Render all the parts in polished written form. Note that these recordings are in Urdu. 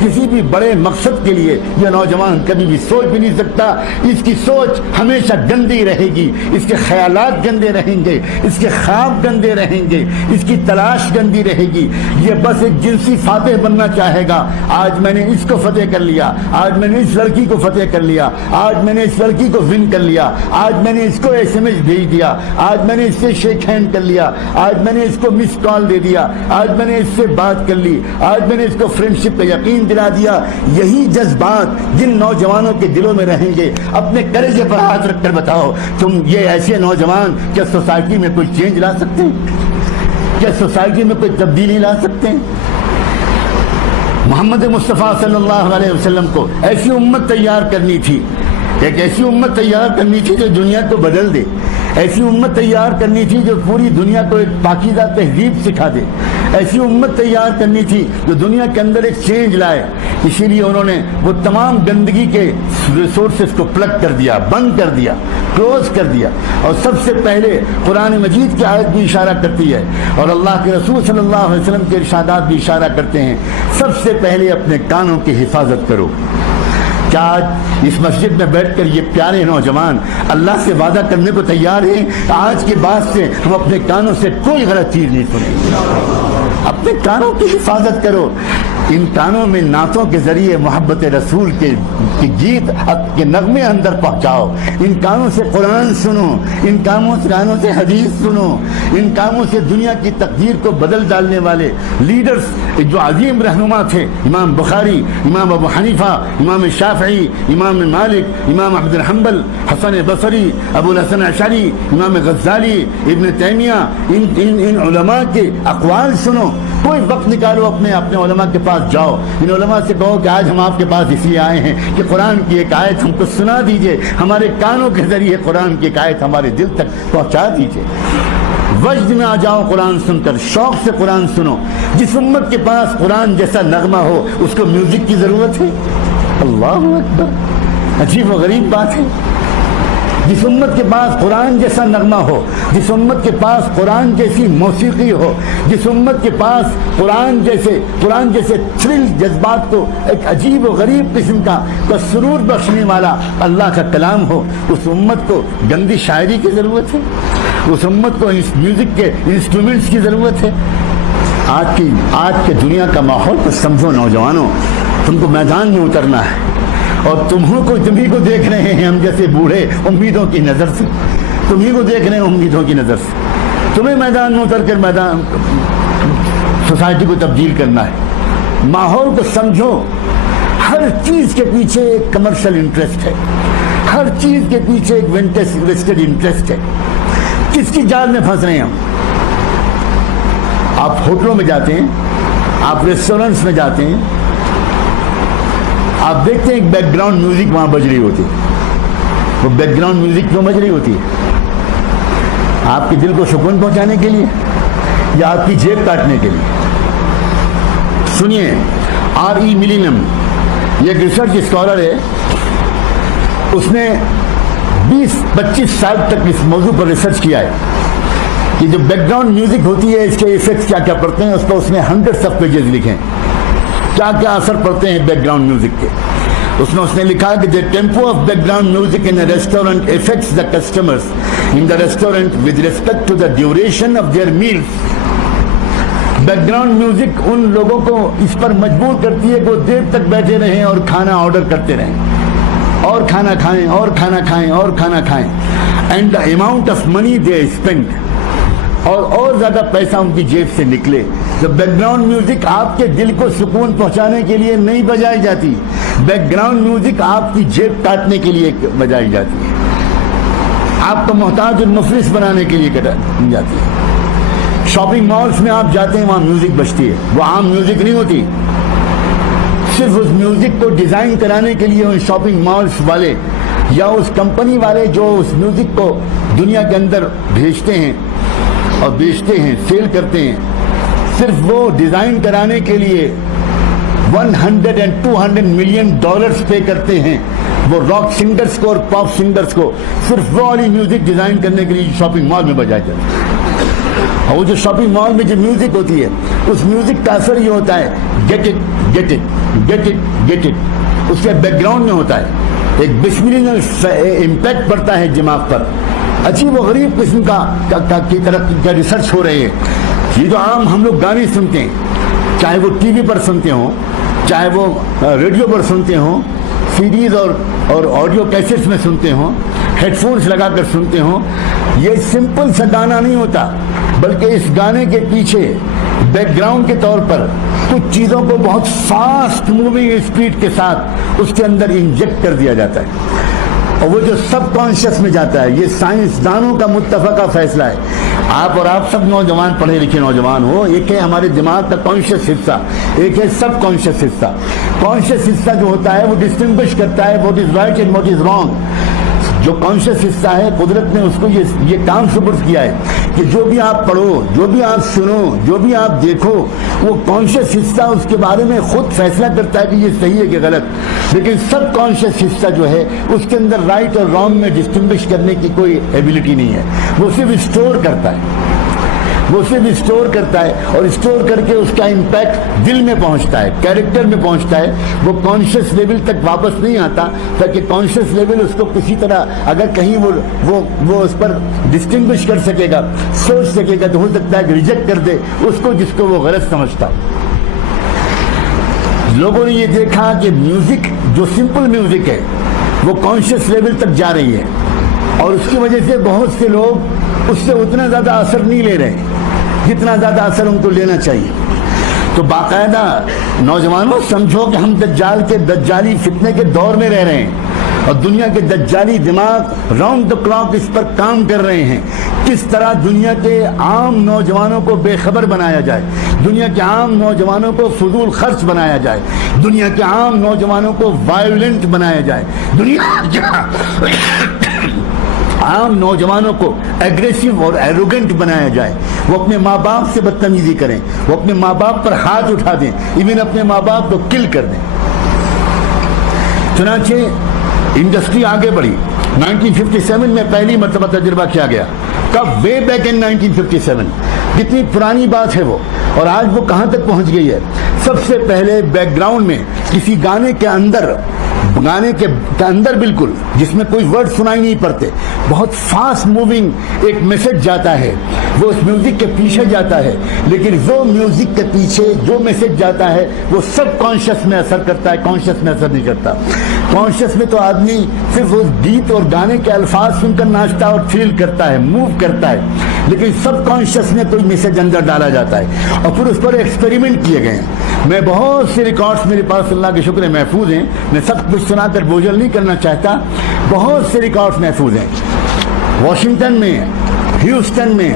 کسی بھی بڑے مقصد کے لیے یہ نوجوان کبھی بھی سوچ بھی نہیں سکتا. اس کی سوچ ہمیشہ گندی رہے گی, اس کے خیالات گندے رہیں گے, اس کے خواب گندے رہیں گے, اس کی تلاش گندی رہے گی. یہ بس ایک جنسی فاتح بننا چاہے گا. آج میں نے اس کو فتح کر لیا, آج میں نے اس لڑکی کو فتح کر لیا, آج میں نے اس لڑکی کو ون کر لیا, آج میں نے اس کو ایس ایم ایس بھیج دیا, آج میں نے اس سے شیک ہینڈ کر لیا, آج میں نے اس کو مس کال دے دیا, آج میں نے اس سے بات کر لی, آج میں نے اس کو فرینڈشپ کا یقین دلا دیا. یہی جذبات جن نوجوانوں کے دلوں میں رہیں گے, اپنے کلیجے پر ہاتھ رکھ کر بتاؤ, تم یہ ایسے نوجوان کیا سوسائٹی میں کوئی چینج لا سکتے ہیں؟ کیا سوسائٹی میں کوئی تبدیلی لا سکتے ہیں؟ محمد مصطفیٰ صلی اللہ علیہ وسلم کو ایسی امت تیار کرنی تھی, ایک ایسی امت تیار کرنی تھی جو دنیا کو بدل دے, ایسی امت تیار کرنی تھی جو پوری دنیا کو ایک پاکیزہ تہذیب سکھا دے, ایسی امت تیار کرنی تھی جو دنیا کے اندر ایک چینج لائے. اسی لیے انہوں نے وہ تمام گندگی کے ریسورسز کو پلگ کر دیا, بند کر دیا, کلوز کر دیا. اور سب سے پہلے قرآن مجید کی آیت بھی اشارہ کرتی ہے اور اللہ کے رسول صلی اللہ علیہ وسلم کے ارشادات بھی اشارہ کرتے ہیں, سب سے پہلے اپنے کانوں کی حفاظت کرو. کیا آج اس مسجد میں بیٹھ کر یہ پیارے نوجوان اللہ سے وعدہ کرنے کو تیار ہیں آج کے بعد سے ہم اپنے کانوں سے کوئی غلط چیز نہیں سنیں گے؟ اپنے کانوں کی حفاظت کرو. ان کانوں میں نعتوں کے ذریعے محبت رسول کے گیت کے نغمے اندر پہنچاؤ. ان کانوں سے قرآن سنو, ان کانوں سے حدیث سنو, ان کانوں سے دنیا کی تقدیر کو بدل ڈالنے والے لیڈرز جو عظیم رہنما تھے, امام بخاری, امام ابو حنیفہ, امام شافعی, امام مالک, امام احمد بن حنبل, حسن بصری, ابو الحسن اشعری, امام غزالی, ابن تیمیہ, ان علماء کے اقوال سنو. کوئی وقت نکالو, اپنے علماء کے پاس جاؤ, ان علماء سے کہو کہ آج ہم آپ کے پاس اس لیے آئے ہیں کہ قرآن کی ایک آیت ہم کو سنا دیجئے, ہمارے کانوں کے ذریعے قرآن کی ایک آیت ہمارے دل تک پہنچا دیجئے. وجد میں آ جاؤ قرآن سن کر, شوق سے قرآن سنو. جس امت کے پاس قرآن جیسا نغمہ ہو اس کو میوزک کی ضرورت ہے؟ اللہ اکبر, عجیب و غریب بات ہے. جس امت کے پاس قرآن جیسا نغمہ ہو, جس امت کے پاس قرآن جیسی موسیقی ہو, جس امت کے پاس قرآن جیسے تھرل جذبات کو ایک عجیب و غریب قسم کا سرور بخشنے والا اللہ کا کلام ہو, اس امت کو گندی شاعری کی ضرورت ہے؟ اس امت کو اس میوزک کے انسٹرومنٹس کی ضرورت ہے؟ آج کے دنیا کا ماحول کو سمجھو نوجوانوں, تم کو میدان میں اترنا ہے اور تمہیں کو دیکھ رہے ہیں ہم جیسے بوڑھے امیدوں کی نظر سے, تمہیں کو دیکھ رہے ہیں امیدوں کی نظر سے. تمہیں میدان میں اتر کر سوسائٹی کو تبدیل کرنا ہے. ماحول کو سمجھو. ہر چیز کے پیچھے ایک کمرشل انٹرسٹ ہے, ہر چیز کے پیچھے ایک ویسٹڈ انٹرسٹ ہے. کس کی جال میں پھنس رہے ہیں ہم؟ آپ ہوٹلوں میں جاتے ہیں, آپ ریسٹورنٹس میں جاتے ہیں, آپ دیکھتے ہیں ایک بیک گراؤنڈ میوزک وہاں بج رہی ہوتی ہے. وہ بیک گراؤنڈ میوزک کیوں بج رہی ہوتی ہے؟ آپ کے دل کو سکون پہنچانے کے لیے یا آپ کی جیب کاٹنے کے لیے؟ سنیے, R.E. ملینم یہ ایک ریسرچ اسکالر ہے, اس نے 20-25 سال تک اس موضوع پر ریسرچ کیا ہے کہ جو بیک گراؤنڈ میوزک ہوتی ہے اس کے ایفیکٹس کیا کیا پڑتے ہیں. اس نے ہنڈریڈس آف پیجز لکھے ہیں, کیا کیا اثر پڑتے ہیں بیک گراؤنڈ میوزک کے. اس نے لکھا کہ the tempo of background music in a restaurant affects the customers in the restaurant with respect to the duration of their meals. Back ground music ان لوگوں کو اس پر مجبور کرتی ہے کہ وہ دیر تک بیٹھے رہیں اور کھانا آرڈر کرتے رہیں, اور کھانا کھائیں اور کھانا کھائیں اور کھانا کھائیں. And the amount of money they spend, اور زیادہ پیسہ ان کی جیب سے نکلے. تو بیک گراؤنڈ میوزک آپ کے دل کو سکون پہنچانے کے لیے نہیں بجائی جاتی, بیک گراؤنڈ میوزک آپ کی جیب کاٹنے کے لیے بجائی جاتی ہے, آپ کو محتاج المفلس بنانے کے لیے جاتی ہے. شاپنگ مالز میں آپ جاتے ہیں, وہاں میوزک بجتی ہے, وہ عام میوزک نہیں ہوتی. صرف اس میوزک کو ڈیزائن کرانے کے لیے ان شاپنگ مالز والے یا اس کمپنی والے جو اس میوزک کو دنیا کے اندر بھیجتے ہیں اور بیچتے ہیں, سیل کرتے ہیں, صرف وہ ڈیزائن کرانے کے لیے $100-200 ملین پے کرتے ہیں وہ راک سنگرز کو اور پاپ سنگرز کو, صرف وہ والی میوزک ڈیزائن کرنے کے لیے شاپنگ مال میں بجایا جاتا ہے. اور وہ جو شاپنگ مال میں جو میوزک ہوتی ہے اس میوزک کا اثر یہ ہوتا ہے get it get it get it get it, اس کے بیک گراؤنڈ میں ہوتا ہے ایک بسملینل امپیکٹ پڑتا ہے دماغ پر. عجیب و غریب قسم کی طرح کا ریسرچ ہو رہے ہیں. یہ جو عام ہم لوگ گانے سنتے ہیں، چاہے وہ ٹی وی پر سنتے ہوں، چاہے وہ ریڈیو پر سنتے ہوں، سی ڈیز اور آڈیو کیسٹس میں سنتے ہوں، ہیڈ فونس لگا کر سنتے ہوں، یہ سمپل سا گانا نہیں ہوتا، بلکہ اس گانے کے پیچھے بیک گراؤنڈ کے طور پر کچھ چیزوں کو بہت فاسٹ موونگ اسپیڈ کے ساتھ اس کے اندر انجیکٹ کر دیا جاتا ہے، اور وہ جو سب کانشیس میں جاتا ہے. یہ سائنسدانوں کا متفقہ فیصلہ ہے. آپ اور آپ سب نوجوان، پڑھے لکھے نوجوان ہو، ایک ہے ہمارے دماغ کا کانشیس حصہ، ایک ہے سب کانشیس حصہ. کانشیس حصہ جو ہوتا ہے وہ ڈسٹنگوش کرتا ہے what is right and what is wrong. جو کانشیس حصہ ہے قدرت نے اس کو یہ کام سپرد کیا ہے کہ جو بھی آپ پڑھو، جو بھی آپ سنو، جو بھی آپ دیکھو، وہ کانشیس حصہ اس کے بارے میں خود فیصلہ کرتا ہے کہ یہ صحیح ہے کہ غلط. لیکن سب کانشیس حصہ جو ہے اس کے اندر رائٹ اور رانگ میں ڈسٹنگوش کرنے کی کوئی ایبلٹی نہیں ہے. وہ صرف اسٹور کرتا ہے، وہ صرف اسٹور کرتا ہے، اور اسٹور کر کے اس کا امپیکٹ دل میں پہنچتا ہے، کیریکٹر میں پہنچتا ہے. وہ کانشیس لیول تک واپس نہیں آتا، تاکہ کانشیس لیول اس کو کسی طرح اگر کہیں وہ اس پر ڈسٹنگوش کر سکے گا، سوچ سکے گا، تو ہو سکتا ہے کہ ریجیکٹ کر دے اس کو جس کو وہ غلط سمجھتا. لوگوں نے یہ دیکھا کہ میوزک جو سمپل میوزک ہے وہ کانشیس لیول تک جا رہی ہے، اور اس کی وجہ سے بہت سے لوگ اس سے اتنا زیادہ اثر نہیں لے رہے جتنا زیادہ اثر ان کو لینا چاہیے. تو باقاعدہ نوجوانوں سمجھو کہ ہم دجال کے دجالی فتنے کے دور میں رہ رہے ہیں، اور دنیا کے دجالی دماغ راؤنڈ دا کلاک اس پر کام کر رہے ہیں. کس طرح دنیا کے عام نوجوانوں کو بے خبر بنایا جائے، دنیا کے عام نوجوانوں کو فضول خرچ بنایا جائے، دنیا کے عام نوجوانوں کو وائلنٹ بنایا جائے، دنیا کے عام نوجوانوں کو ایگریسو اور ایروگنٹ بنایا جائے. وہ اپنے ماں باپ سے بدتمیزی کریں، وہ اپنے ماں باپ پر ہاتھ اٹھا دیں، ایون اپنے ماں باپ کو کل کر دیں. چنانچہ انڈسٹری آگے بڑھی. 1957 میں پہلی مرتبہ تجربہ کیا گیا. کب؟ Way back in 1957. کتنی پرانی بات ہے وہ، اور آج وہ کہاں تک پہنچ گئی ہے. سب سے پہلے بیک گراؤنڈ میں کسی گانے کے اندر بالکل جس میں کوئی ورڈ سنائی نہیں پڑتے، بہت فاسٹ موونگ ایک میسج جاتا ہے، وہ اس میوزک کے پیچھے جاتا ہے. لیکن وہ میوزک کے پیچھے جو میسج جاتا ہے وہ سب کانشیس میں اثر کرتا ہے، کانشیس میں اثر نہیں کرتا. کانشیس میں تو آدمی صرف اس گیت اور گانے کے الفاظ سن کر ناچتا اور فیل کرتا ہے، موو کرتا ہے، لیکن سب کانشیس میں کوئی میسج اندر ڈالا جاتا ہے، اور پھر اس پر ایکسپیریمنٹ کیے گئے ہیں. میں بہت سے ریکارڈز میرے پاس اللہ کے شکر ہے محفوظ ہیں، میں سب کچھ سنا کر بوجھل نہیں کرنا چاہتا. بہت سے ریکارڈز محفوظ ہیں. واشنگٹن میں، ہیوسٹن میں،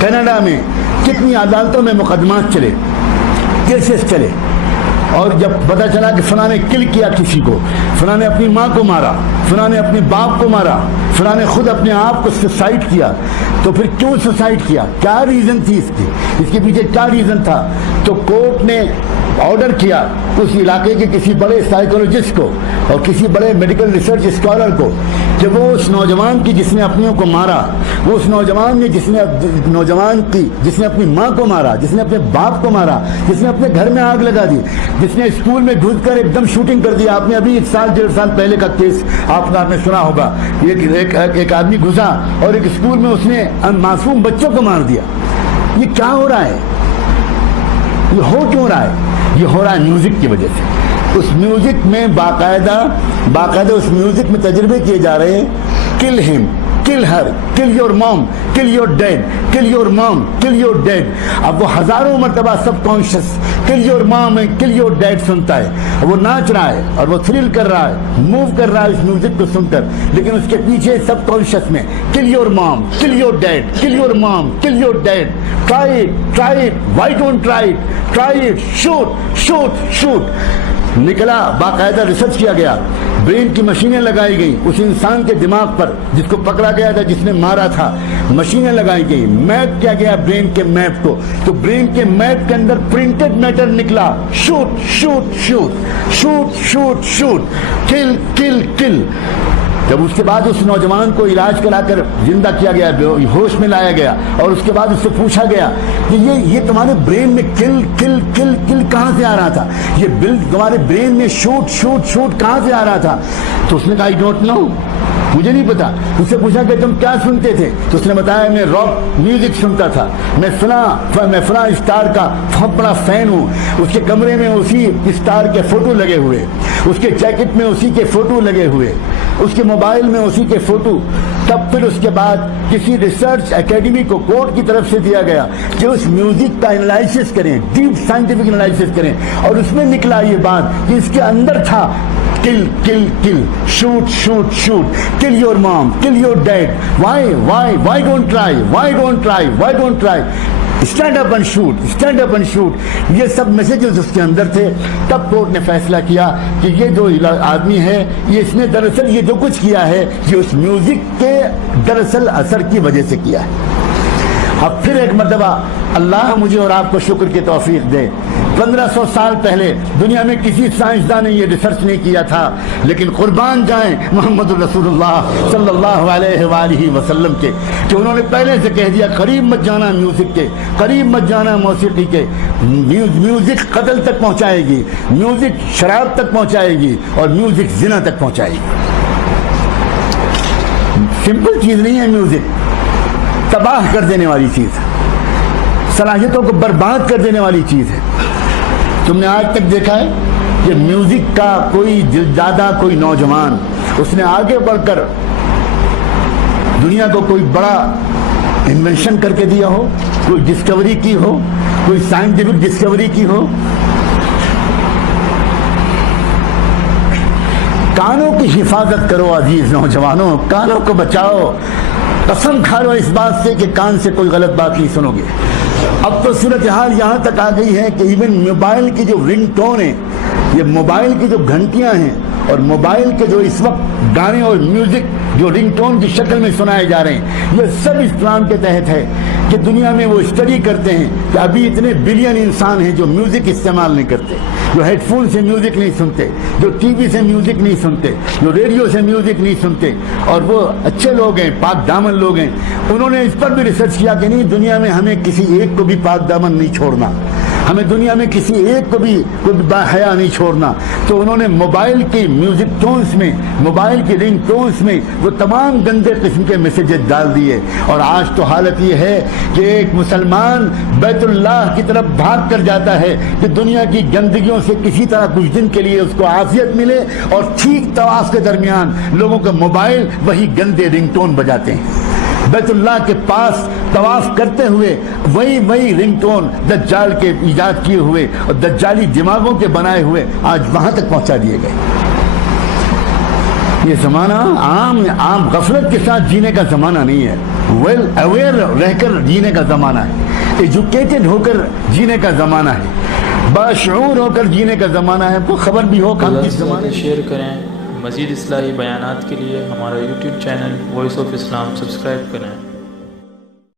کینیڈا میں کتنی عدالتوں میں مقدمات چلے، کیسز چلے، اور جب پتہ چلا کہ فلاں نے کل کیا کسی کو، فلاں نے اپنی ماں کو مارا، فلاں نے اپنے باپ کو مارا، فلاں نے خود اپنے آپ کو سوسائڈ کیا، تو پھر کیوں سوسائڈ کیا، کیا ریزن تھی اس کے پیچھے کیا ریزن تھا. تو کورٹ نے آرڈر کیا اس علاقے کے کسی بڑے سائیکولوجسٹ کو اور کسی بڑے میڈیکل ریسرچ اسکالر کو کہ وہ اس نوجوان کی جس نے اپنیوں کو مارا، وہ اس نوجوان نے جس نے اپنی ماں کو مارا، جس نے اپنے باپ کو مارا، جس نے اپنے گھر میں آگ لگا دی، جس نے اسکول میں گھس کر ایک دم شوٹنگ کر دی. آپ نے ابھی 1.5 سال پہلے کا کیس آپ نے سنا ہوگا. ایک آدمی گھسا اور ایک اسکول میں اس نے معصوم بچوں کو مار دیا. یہ کیا ہو رہا ہے؟ یہ ہو کیوں رہا ہے؟ یہ ہو رہا ہے میوزک کی وجہ سے. اس میوزک میں باقاعدہ اس میوزک میں تجربے کیے جا رہے ہیں. کل ہم، کل ہر، کل your mom, call your dad, call your mom, call your dead. اب وہ ہزاروں مرتبہ سب کانشیس کل your mom, call your dead سنتا ہے. وہ ناچ رہا ہے اور وہ تھرل کر رہا ہے، موو کر رہا ہے اس میوزک کو سن کر، لیکن اس کے پیچھے سب کانشیس میں کل your mom, call your dad, call your mom, call your dad. Try it, why don't try it, try it, shoot. نکلا، باقاعدہ ریسرچ کیا گیا، برین کی مشینیں لگائی گئی اس انسان کے دماغ پر جس کو پکڑا گیا تھا، جس نے مارا تھا. مشینیں لگائی گئی، میپ کیا گیا برین کے میپ کو، تو برین کے میپ کے اندر پرنٹڈ میٹر نکلا. شوٹ، کل. جب اس کے بعد اس نوجوان کو علاج کرا کر زندہ کیا گیا، ہوش میں لایا گیا، اور اس کے بعد اس سے پوچھا گیا کہ یہ تمہارے برین میں کل کل کل کل کہاں سے آ رہا تھا، یہ بل تمہارے برین میں شوٹ شوٹ شوٹ کہاں سے آ رہا تھا؟ تو اس نے کہا آئی ڈونٹ نو، مجھے نہیں پتا۔ اس سے پوچھا کہ تم کیا سنتے تھے؟ تو اس نے بتایا میں راک میوزک سنتا تھا، میں فلاں اسٹار کا بہت بڑا فین ہوں۔ اس کے کمرے میں اسی اسٹار کے فوٹو لگے ہوئے، اس کے جیکٹ میں اسی کے فوٹو لگے ہوئے، اس کے موبائل میں اسی کے فوٹو۔ تب پھر اس کے بعد کسی ریسرچ اکیڈمی کو کورٹ کی طرف سے دیا گیا کہ اس میوزک کا انالائسس کریں، ڈیپ سائنٹیفک انالائسس کریں، اور اس میں نکلا یہ بات کہ اس کے اندر تھا kill kill kill shoot shoot shoot kill your mom kill your dad why don't try stand up and shoot یہ سب میسیجز اس کے اندر تھے۔ تب کورٹ نے فیصلہ کیا کہ یہ جو آدمی ہے اس نے دراصل یہ جو کچھ کیا ہے یہ اس میوزک کے دراصل اثر کی وجہ سے کیا ہے۔ اب پھر ایک مرتبہ اللہ مجھے اور آپ کو شکر کی توفیق دے، 1500 سال پہلے دنیا میں کسی سائنسدان نے یہ ریسرچ نہیں کیا تھا، لیکن قربان جائیں محمد رسول اللہ صلی اللہ علیہ وآلہ وسلم کے کہ انہوں نے پہلے سے کہہ دیا قریب مت جانا میوزک کے، قریب مت جانا موسیقی کے، میوزک قتل تک پہنچائے گی، میوزک شراب تک پہنچائے گی، اور میوزک زنا تک پہنچائے گی۔ سمپل چیز نہیں ہے، میوزک تباہ کر دینے والی چیز ہے، صلاحیتوں کو برباد کر دینے والی چیز ہے۔ تم نے آج تک دیکھا ہے کہ میوزک کا کوئی دلدادہ، کوئی نوجوان اس نے آگے بڑھ کر دنیا کو کوئی بڑا انوینشن کر کے دیا ہو، کوئی ڈسکوری کی ہو، کوئی سائنٹیفک ڈسکوری کی ہو؟ کانوں کی حفاظت کرو عزیز نوجوانوں، کانوں کو بچاؤ، قسم کھا لو اس بات سے کہ کان سے کوئی غلط بات نہیں سنو گے۔ اب تو صورتحال یہاں تک آ گئی ہے کہ ایون موبائل کی جو رنگ ٹون ہے، یہ موبائل کی جو گھنٹیاں ہیں، اور موبائل کے جو اس وقت گانے اور میوزک جو رنگ ٹون کی شکل میں سنائے جا رہے ہیں، یہ سب اس پلان کے تحت ہے کہ دنیا میں وہ اسٹڈی کرتے ہیں کہ ابھی اتنے بلین انسان ہیں جو میوزک استعمال نہیں کرتے، جو ہیڈ فون سے میوزک نہیں سنتے، جو ٹی وی سے میوزک نہیں سنتے، جو ریڈیو سے میوزک نہیں سنتے، اور وہ اچھے لوگ ہیں، پاک دامن لوگ ہیں۔ انہوں نے اس پر بھی ریسرچ کیا کہ نہیں، دنیا میں ہمیں کسی ایک کو بھی پاک دامن نہیں چھوڑنا، ہمیں دنیا میں کسی ایک کو بھی کوئی باحیا نہیں چھوڑنا۔ تو انہوں نے موبائل کی میوزک ٹونز میں، موبائل کی رنگ ٹونز میں وہ تمام گندے قسم کے میسیجز ڈال دیے، اور آج تو حالت یہ ہے کہ ایک مسلمان بیت اللہ کی طرف بھاگ کر جاتا ہے کہ دنیا کی گندگیوں سے کسی طرح کچھ دن کے لیے اس کو عافیت ملے، اور ٹھیک طواف کے درمیان لوگوں کے موبائل وہی گندے رنگ ٹون بجاتے ہیں۔ بیت اللہ کے پاس طواف کرتے ہوئے وہی رنگ ٹون دجال کے ایجاد کیے ہوئے اور دجالی دماغوں کے بنائے ہوئے آج وہاں تک پہنچا دیے گئے۔ یہ زمانہ عام غفلت کے ساتھ جینے کا زمانہ نہیں ہے، ویل اویئر رہ کر جینے کا زمانہ ہے، ایجوکیٹڈ ہو کر جینے کا زمانہ ہے، باشعور ہو کر جینے کا زمانہ ہے۔ کو خبر بھی ہو کہ کس زمانے۔ شیئر کریں، مزید اصلاحی بیانات کے لیے ہمارا YouTube channel Voice of Islam subscribe کریں۔